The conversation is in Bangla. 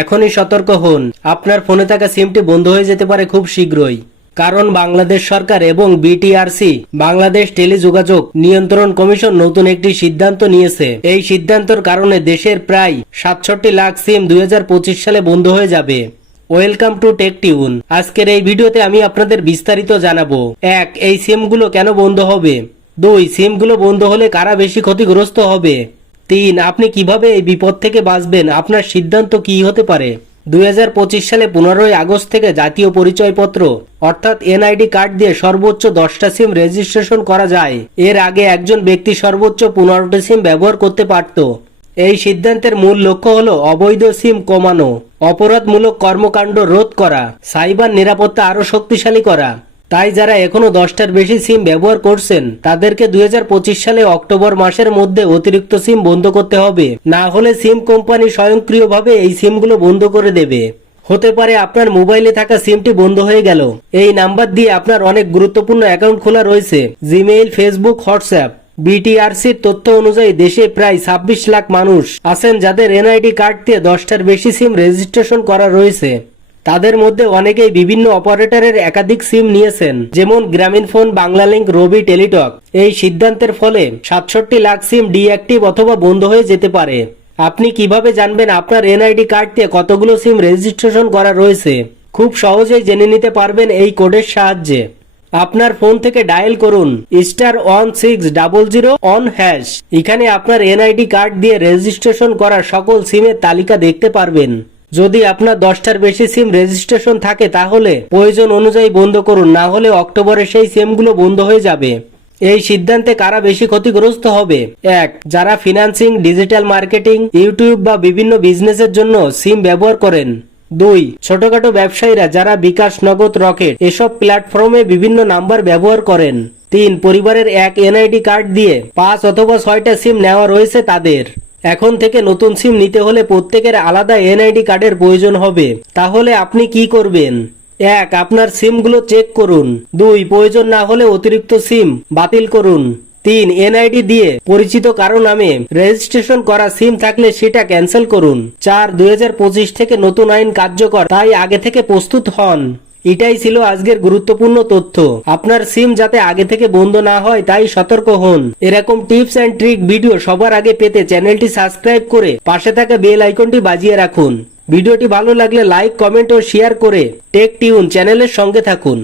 এখনই সতর্ক হন, আপনার ফোনে থাকা সিমটি বন্ধ হয়ে যেতে পারে খুব শীঘ্রই। কারণ বাংলাদেশ সরকার এবং বিটিআরসি বাংলাদেশ টেলিযোগাযোগ নিয়ন্ত্রণ কমিশন নতুন একটি সিদ্ধান্ত নিয়েছে। এই সিদ্ধান্তের কারণে দেশের প্রায় ৬৭ লাখ সিম ২০২৫ সালে বন্ধ হয়ে যাবে। Welcome to tech tune. আজকের এই ভিডিওতে আমি আপনাদের বিস্তারিত জানাবো। ১. এই সিমগুলো কেন বন্ধ হবে। ২. সিমগুলো বন্ধ হলে কারা বেশি ক্ষতিগ্রস্ত হবে। ৩. আপনি কিভাবে এই বিপদ থেকে বাঁচবেন, আপনার সিদ্ধান্ত কি হতে পারে। ২০২৫ সালে ১৫ই আগস্ট থেকে জাতীয় পরিচয়পত্র অর্থাৎ এনআইডি কার্ড দিয়ে সর্বোচ্চ 10টা সিম রেজিস্ট্রেশন করা যায়। এর আগে একজন ব্যক্তি সর্বোচ্চ 15টি সিম ব্যবহার করতে পারত। এই সিদ্ধান্তের মূল লক্ষ্য হলো অবৈধ সিম কমানো, অপরাধমূলক কর্মকাণ্ড রোধ করা, সাইবার নিরাপত্তা আরও শক্তিশালী করা। তাই যারা এখনো 10টার বেশি সিম ব্যবহার করছেন তাদেরকে ২০২৫ সালে অক্টোবর মাসের মধ্যে অতিরিক্ত সিম বন্ধ করতে হবে, না হলে সিম কোম্পানি স্বয়ংক্রিয়ভাবে এই সিমগুলো বন্ধ করে দেবে। হতে পারে আপনার মোবাইলে থাকা সিমটি বন্ধ হয়ে গেল। এই নাম্বার দিয়ে আপনার অনেক গুরুত্বপূর্ণ অ্যাকাউন্ট খোলা রয়েছে, জিমেইল, ফেসবুক, হোয়াটসঅ্যাপ। বিটিআরসির তথ্য অনুযায়ী দেশে প্রায় ২৬ লাখ মানুষ আছেন যাদের এনআইডি কার্ড দিয়ে 10টার বেশি সিম রেজিস্ট্রেশন করা রয়েছে। তাদের মধ্যে অনেকেই বিভিন্ন অপারেটরের একাধিক সিম নিয়েছেন, যেমন গ্রামীণফোন, বাংলালিংক, রবি, টেলিটক। এই সিদ্ধান্তের ফলে ৬৭ লাখ সিম ডিঅ্যাক্টিভ অথবা বন্ধ হয়ে যেতে পারে। আপনি কিভাবে জানবেন আপনার এনআইডি কার্ড দিয়ে কতগুলো সিম রেজিস্ট্রেশন করা রয়েছে? খুব সহজেই জেনে নিতে পারবেন এই কোডের সাহায্যে। আপনার ফোন থেকে ডায়াল করুন *1600 এখানে আপনার এনআইডি কার্ড দিয়ে রেজিস্ট্রেশন করা সকল সিমের তালিকা দেখতে পারবেন। যদি আপনার 10টার বেশি সিম রেজিস্ট্রেশন থাকে তাহলে প্রয়োজন অনুযায়ী বন্ধ করুন, না হলে অক্টোবরে সেই সিমগুলো বন্ধ হয়ে যাবে। এই সিদ্ধান্তে কারা বেশি ক্ষতিগ্রস্ত হবে। ১. যারা ফিন্যান্সিং, ডিজিটাল মার্কেটিং, ইউটিউব বা বিভিন্ন বিজনেসের জন্য সিম ব্যবহার করেন। ২. ছোটখাটো ব্যবসায়ীরা যারা বিকাশ, নগদ, রকেট এসব প্ল্যাটফর্মে বিভিন্ন নাম্বার ব্যবহার করেন। ৩. পরিবারের এক এনআইডি কার্ড দিয়ে ৫ অথবা ৬টা সিম নেওয়া রয়েছে তাদের। এখন থেকে নতুন সিম নিতে হলে প্রত্যেকের আলাদা এনআইডি কার্ডের প্রয়োজন হবে। তাহলে আপনি কি করবেন? ১. আপনার সিমগুলো চেক করুন। ২. প্রয়োজন না হলে অতিরিক্ত সিম বাতিল করুন। ৩. এনআইডি দিয়ে পরিচিত কারো নামে রেজিস্ট্রেশন করা সিম থাকলে সেটা ক্যান্সেল করুন। ৪. ২০২৫ থেকে নতুন আইন কার্যকর, তাই আগে থেকে প্রস্তুত হন। এটাই ছিল আজকের গুরুত্বপূর্ণ তথ্য। আপনার সিম যাতে আগে থেকে বন্ধ না হয় তাই সতর্ক হন। এরকম টিপস এন্ড ট্রিক ভিডিও সবার আগে পেতে চ্যানেলটি সাবস্ক্রাইব করে পাশে থাকা বেল আইকনটি বাজিয়ে রাখুন। ভিডিওটি ভালো লাগলে লাইক, কমেন্ট ও শেয়ার করে টেক টিউন চ্যানেলের সঙ্গে থাকুন।